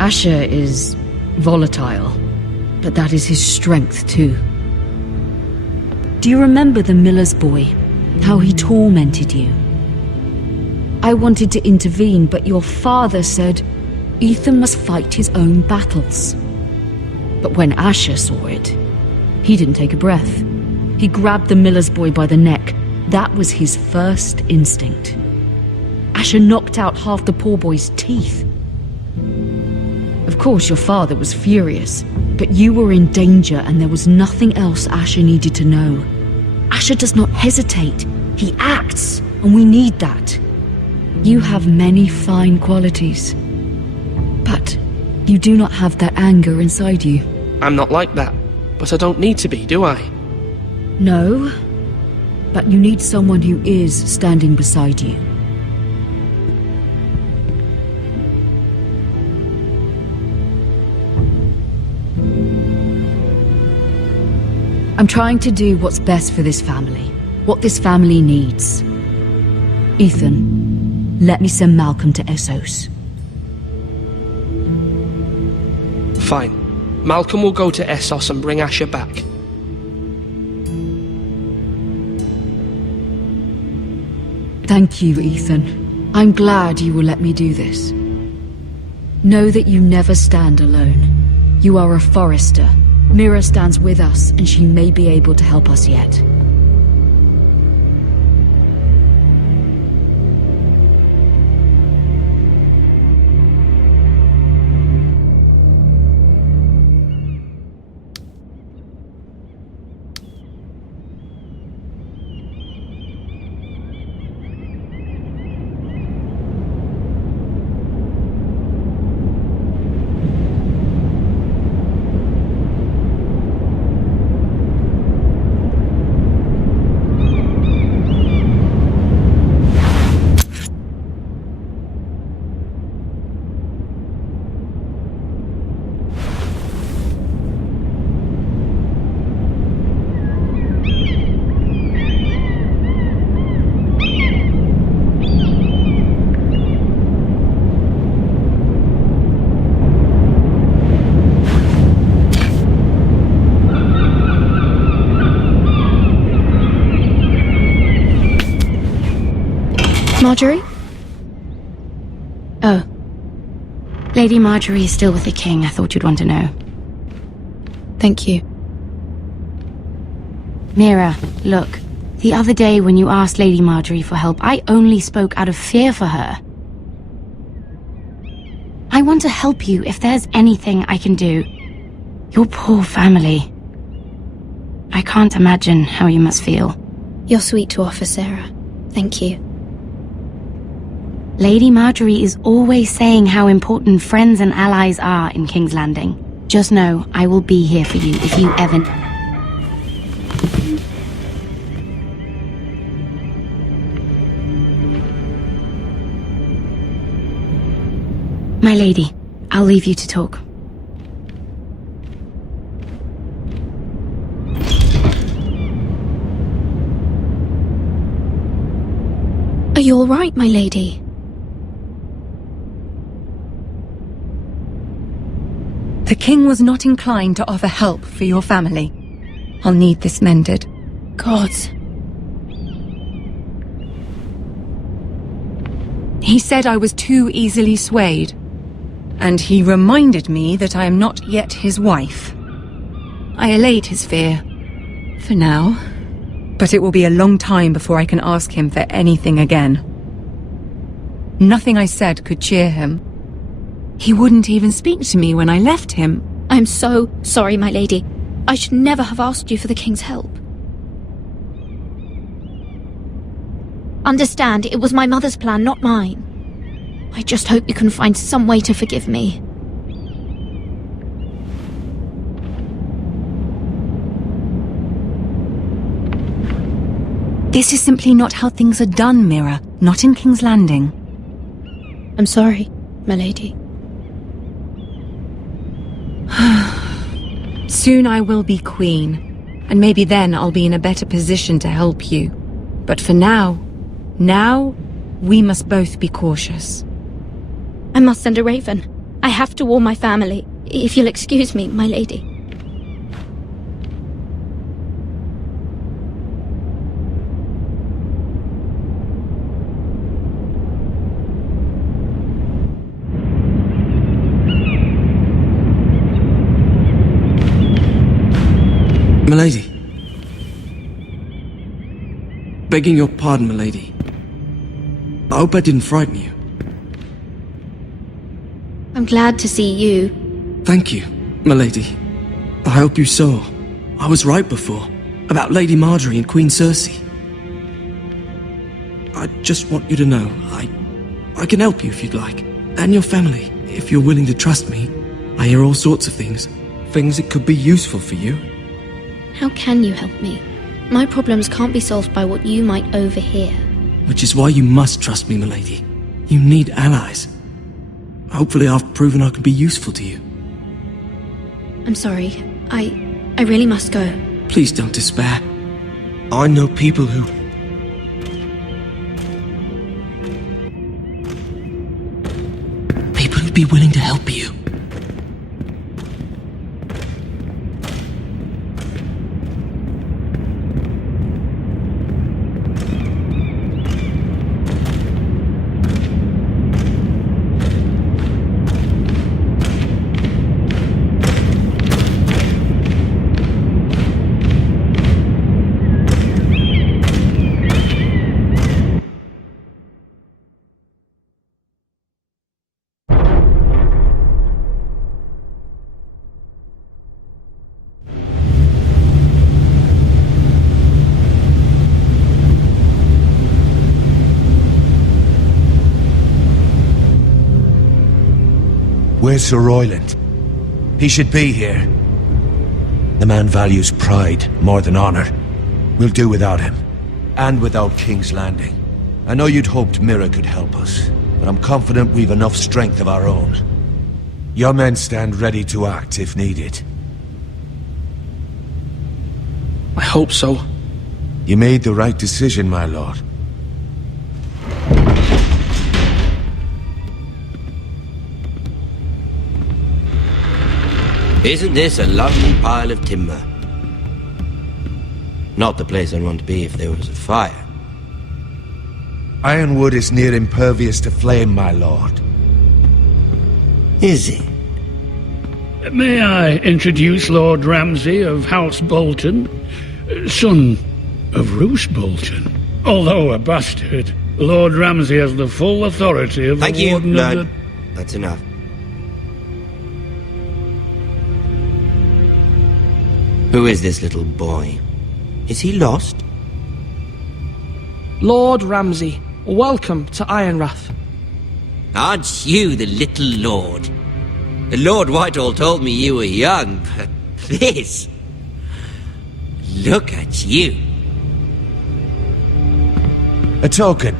Asher is volatile. But that is his strength too. Do you remember the miller's boy? How he tormented you? I wanted to intervene, but your father said Ethan must fight his own battles. But when Asher saw it, he didn't take a breath. He grabbed the miller's boy by the neck. That was his first instinct. Asher knocked out half the poor boy's teeth. Of course, your father was furious, but you were in danger and there was nothing else Asher needed to know. Asher does not hesitate. He acts, and we need that. You have many fine qualities, but you do not have that anger inside you. I'm not like that, but I don't need to be, do I? No, but you need someone who is standing beside you. I'm trying to do what's best for this family, what this family needs. Ethan, let me send Malcolm to Essos. Fine. Malcolm will go to Essos and bring Asher back. Thank you, Ethan. I'm glad you will let me do this. Know that you never stand alone. You are a Forrester. Mira stands with us, and she may be able to help us yet. Marjorie? Oh. Lady Marjorie is still with the king. I thought you'd want to know. Thank you. Mira, look. The other day when you asked Lady Marjorie for help, I only spoke out of fear for her. I want to help you if there's anything I can do. Your poor family. I can't imagine how you must feel. You're sweet to offer, Sarah. Thank you. Lady Marjorie is always saying how important friends and allies are in King's Landing. Just know, I will be here for you if you ever... My lady, I'll leave you to talk. Are you all right, my lady? The king was not inclined to offer help for your family. I'll need this mended. Gods. He said I was too easily swayed. And he reminded me that I am not yet his wife. I allayed his fear. For now. But it will be a long time before I can ask him for anything again. Nothing I said could cheer him. He wouldn't even speak to me when I left him. I'm so sorry, my lady. I should never have asked you for the king's help. Understand, it was my mother's plan, not mine. I just hope you can find some way to forgive me. This is simply not how things are done, Mira. Not in King's Landing. I'm sorry, my lady. Soon I will be queen, and maybe then I'll be in a better position to help you. But for now, we must both be cautious. I must send a raven. I have to warn my family. If you'll excuse me, my lady. Milady. Begging your pardon, milady. I hope I didn't frighten you. I'm glad to see you. Thank you, milady. I hope you saw. I was right before. About Lady Marjorie and Queen Cersei. I just want you to know, I can help you if you'd like. And your family, if you're willing to trust me. I hear all sorts of things. things that could be useful for you. How can you help me? My problems can't be solved by what you might overhear. Which is why you must trust me, milady. You need allies. Hopefully I've proven I can be useful to you. I'm sorry. I really must go. Please don't despair. I know people who... People who'd be willing to help you. Where's Sir Royland? He should be here. The man values pride more than honor. We'll do without him. And without King's Landing. I know you'd hoped Mira could help us, but I'm confident we've enough strength of our own. Your men stand ready to act if needed. I hope so. You made the right decision, my lord. Isn't this a lovely pile of timber? Not the place I'd want to be if there was a fire. Ironwood is near impervious to flame, my lord. Is it? May I introduce Lord Ramsay of House Bolton, son of Roose Bolton. Although a bastard, Lord Ramsay has the full authority of Thank the you, Warden of Lord. the... That's enough. Who is this little boy? Is he lost? Lord Ramsay, welcome to Ironrath. Aren't you the little lord? The Lord Whitehall told me you were young, but this... Look at you. A token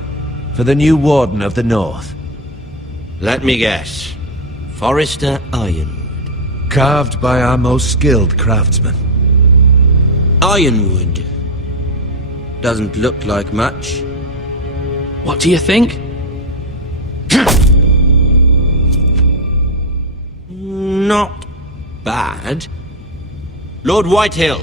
for the new Warden of the North. Let me guess. Forrester Ironwood. Carved by our most skilled craftsmen. Ironwood. Doesn't look like much. What do you think? Not bad. Lord Whitehill,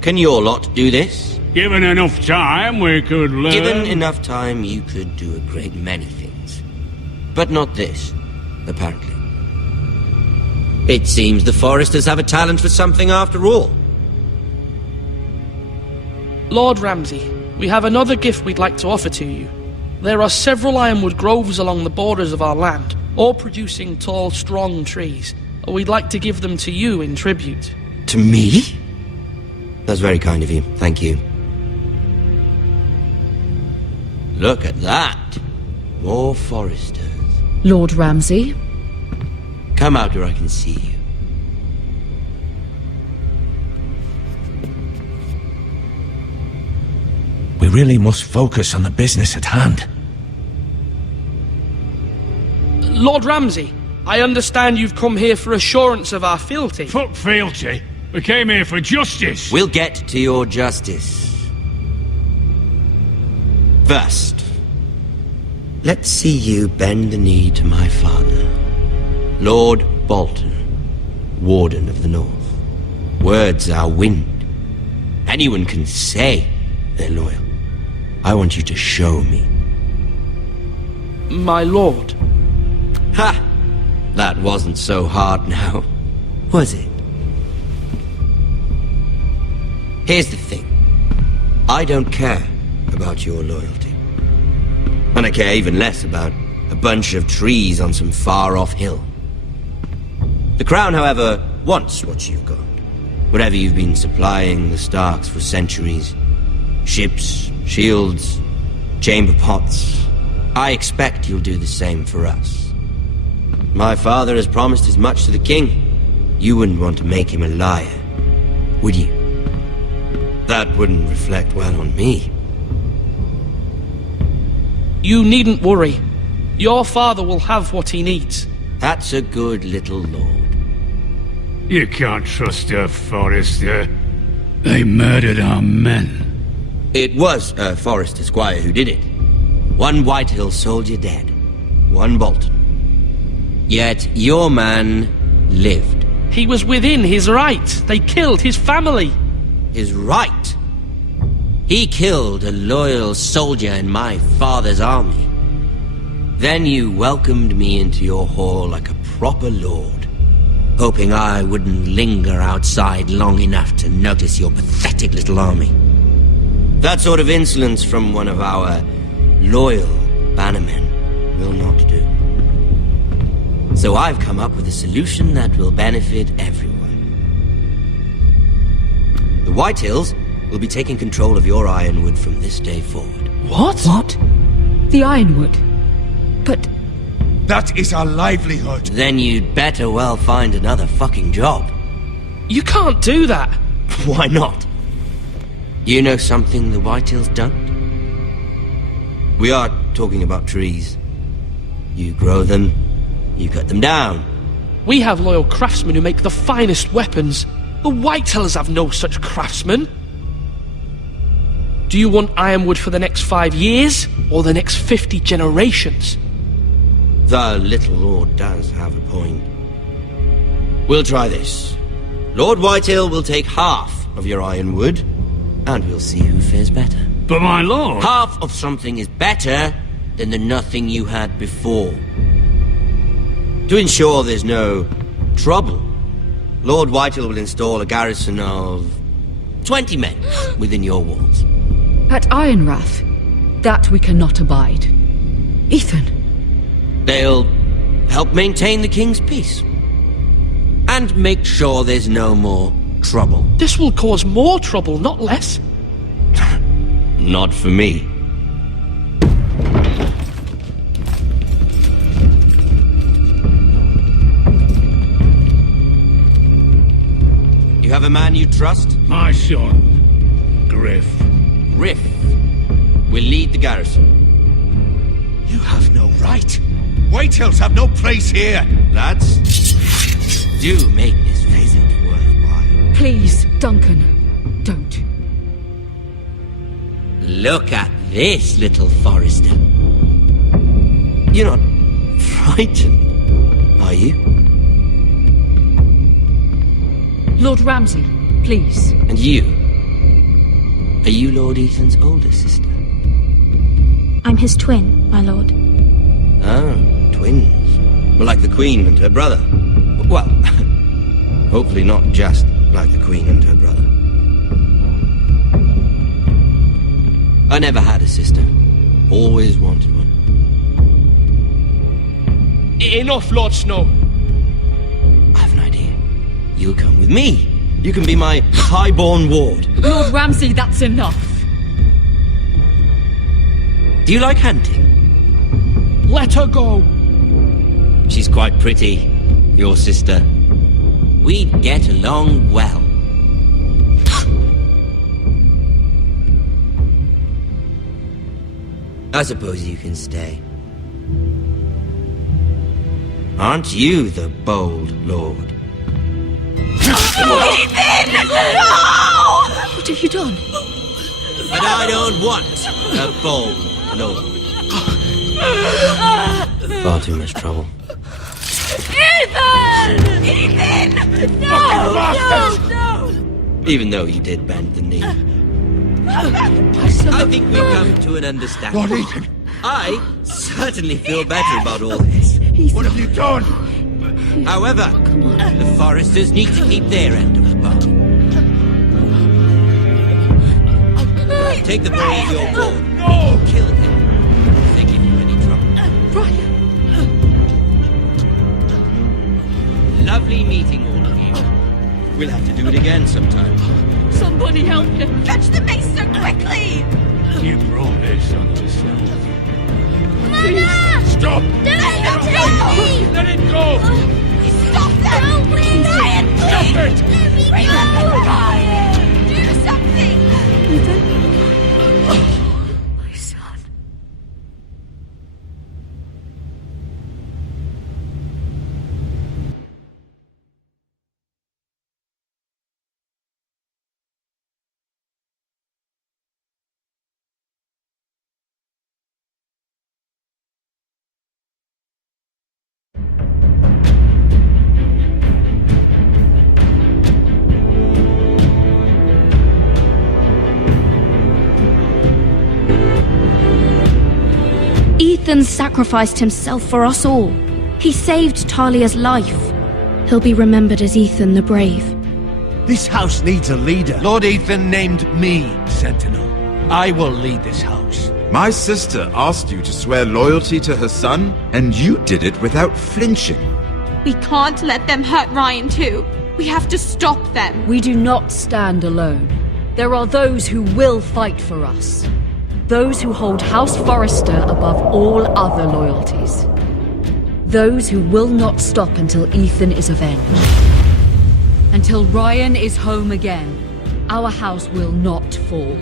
can your lot do this? Given enough time, we could learn... Given enough time, you could do a great many things. But not this, apparently. It seems the Foresters have a talent for something after all. Lord Ramsay, we have another gift we'd like to offer to you. There are several ironwood groves along the borders of our land, all producing tall, strong trees. We'd like to give them to you in tribute. To me? That's very kind of you. Thank you. Look at that. More Foresters. Lord Ramsay? Come out where I can see you. We really must focus on the business at hand. Lord Ramsay, I understand you've come here for assurance of our fealty. Fuck fealty. We came here for justice. We'll get to your justice. First, let's see you bend the knee to my father, Lord Bolton, Warden of the North. Words are wind. Anyone can say they're loyal. I want you to show me. My lord. Ha! That wasn't so hard now, was it? Here's the thing. I don't care about your loyalty. And I care even less about a bunch of trees on some far-off hill. The Crown, however, wants what you've got. Whatever you've been supplying the Starks for centuries. Ships, shields, chamber pots. I expect you'll do the same for us. My father has promised as much to the king. You wouldn't want to make him a liar, would you? That wouldn't reflect well on me. You needn't worry. Your father will have what he needs. That's a good little lord. You can't trust her, Forrester. They murdered our men. It was a Forrester squire who did it. One Whitehill soldier dead. One Bolton. Yet your man lived. He was within his right. They killed his family. His right? He killed a loyal soldier in my father's army. Then you welcomed me into your hall like a proper lord, hoping I wouldn't linger outside long enough to notice your pathetic little army. That sort of insolence from one of our loyal bannermen will not do. So I've come up with a solution that will benefit everyone. The Whitehills will be taking control of your Ironwood from this day forward. What? What? The Ironwood? But... That is our livelihood. Then you'd better well find another fucking job. You can't do that. Why not? You know something the Whitehills don't? We are talking about trees. You grow them, you cut them down. We have loyal craftsmen who make the finest weapons. The Whitehills have no such craftsmen. Do you want Ironwood for the next 5 years, or the next 50 generations? The little lord does have a point. We'll try this. Lord Whitehill will take half of your Ironwood, and we'll see who fares better. But my lord... Half of something is better than the nothing you had before. To ensure there's no trouble, Lord Whitehill will install a garrison of 20 men within your walls. At Ironrath? That we cannot abide. Ethan. They'll help maintain the king's peace. And make sure there's no more trouble. This will cause more trouble, not less. Not for me. You have a man you trust? My son, Griff. Griff will lead the garrison. You have no right. Whitehills have no place here. Lads, do make this visit worthwhile. Please, Duncan, don't. Look at this, little Forrester. You're not frightened, are you? Lord Ramsay, please. And you? Are you Lord Ethan's older sister? I'm his twin, my lord. Ah, twins. Well, like the Queen and her brother. Well, hopefully not just like the Queen and her brother. I never had a sister. Always wanted one. Enough, Lord Snow. I have an idea. You'll come with me. You can be my highborn ward. Lord Ramsay, that's enough. Do you like hunting? Let her go. She's quite pretty, your sister. We'd get along well. I suppose you can stay. Aren't you the bold lord? Ethan! No! What have you done? But I don't want a bold lord. Far too much trouble. Ethan! Ethan! No! No! Even though you did bend the knee. I think we've come to an understanding. Lord Ethan! I certainly feel better about all this. What have you done? However, the Forresters need to keep their end of the bargain. Take the boy as your ward. No! Kill him. If they give you any trouble. Lovely meeting all of you. We'll have to do it again sometime. Somebody help him! Fetch the maester quickly! You brought this on yourself. Mother! Stop! Let it go! Let it go! Stop No, please, Ryan, please! Remember Ryan! Do something! My son. Ethan sacrificed himself for us all. He saved Talia's life. He'll be remembered as Ethan the Brave. This house needs a leader. Lord Ethan named me Sentinel. I will lead this house. My sister asked you to swear loyalty to her son, and you did it without flinching. We can't let them hurt Ryan too. We have to stop them. We do not stand alone. There are those who will fight for us. Those who hold House Forrester above all other loyalties. Those who will not stop until Ethan is avenged. Until Ryan is home again, our house will not fall.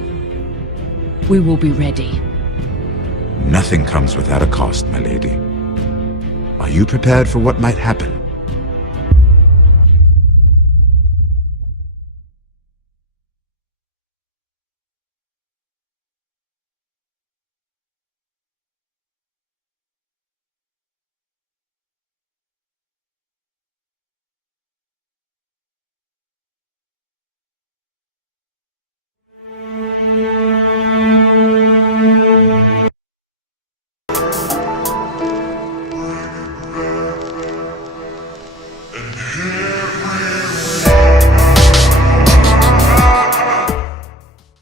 We will be ready. Nothing comes without a cost, my lady. Are you prepared for what might happen?